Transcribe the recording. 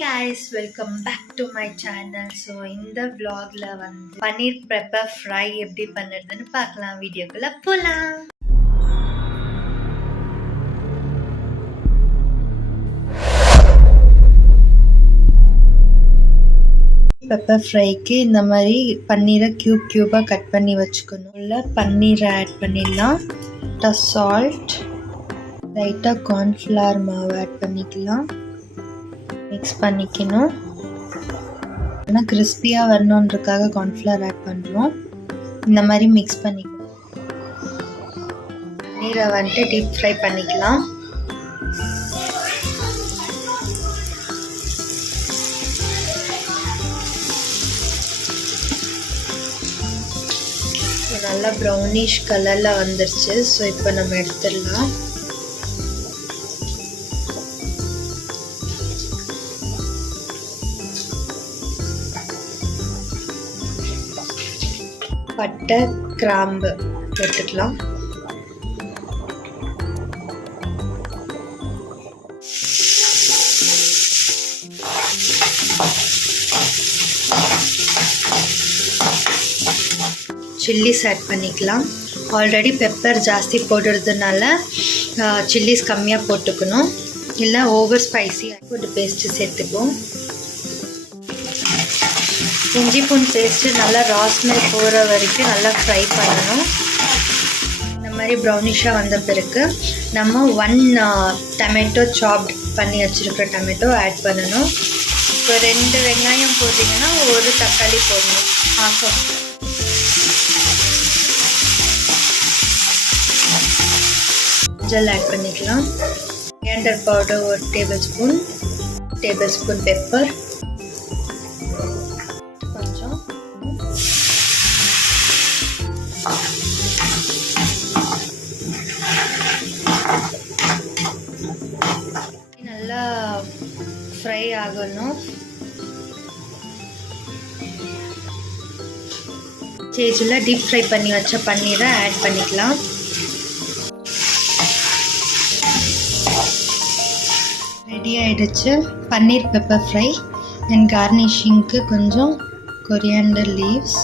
guys, welcome back to my channel. So இந்த vlogல பன்னீர் pepper fry எப்படி பண்ணுறதுன்னு பார்க்கலாம். வீடியோக்குள்ள போலாம். பெப்பர் ஃப்ரைக்கு இந்த மாதிரி பன்னீரை கியூபாக கட் பண்ணி வச்சுக்கணும். உள்ள பன்னீரை ஆட் பண்ணிடலாம். சால்ட், லைட்டாக கார்ன்ஃப்ளவர் மாவு ஆட் பண்ணிக்கலாம். மிக்ஸ் பண்ணிக்கணும். ஆனால் கிறிஸ்பியாக வரணுன்றதுக்காக கார்ன்ஃப்ளவர் ஆட் பண்ணுறோம். இந்த மாதிரி மிக்ஸ் பண்ணிக்கணும். பன்னீரை டீப் ஃப்ரை பண்ணிக்கலாம். நல்லா ப்ரௌனிஷ் கலரில் வந்துருச்சு. ஸோ இப்போ நம்ம எடுத்துடலாம். பட்டை, கிராம்பு போட்டுக்கலாம். சில்லிஸ் ஆட் பண்ணிக்கலாம். ஆல்ரெடி பெப்பர் ஜாஸ்தி போடுறதுனால சில்லிஸ் கம்மியாக போட்டுக்கணும். இல்லை ஓவர் ஸ்பைசி ஃபுட் பேஸ்ட்டு சேர்த்துக்குவோம். இஞ்சி பூண்டு பேஸ்ட்டு நல்லா ரா ஸ்மெல் போகிற வரைக்கும் நல்லா ஃப்ரை பண்ணணும். இந்த மாதிரி ப்ரௌனிஷாக வந்த பிறகு நம்ம 1 டொமேட்டோ சாப்ட் பண்ணி வச்சுருக்கிற டொமேட்டோ ஆட் பண்ணணும். இப்போ 2 வெங்காயம் போட்டிங்கன்னா 1 தக்காளி போடணும். மஞ்சள் ஆட் பண்ணிக்கலாம். கேண்டர் பவுடர் 1 டேபிள் ஸ்பூன் பெப்பர், நல்லா ஃப்ரை ஆகணும். ஸ்டேஜில் டீப் ஃப்ரை பண்ணி வச்ச பன்னீரை ஆட் பண்ணிக்கலாம். ரெடி ஆகிடுச்சு பன்னீர் பெப்பர் ஃப்ரை. அண்ட் கார்னிஷிங்க்கு கொஞ்சம் கொரியாண்டர் லீவ்ஸ்.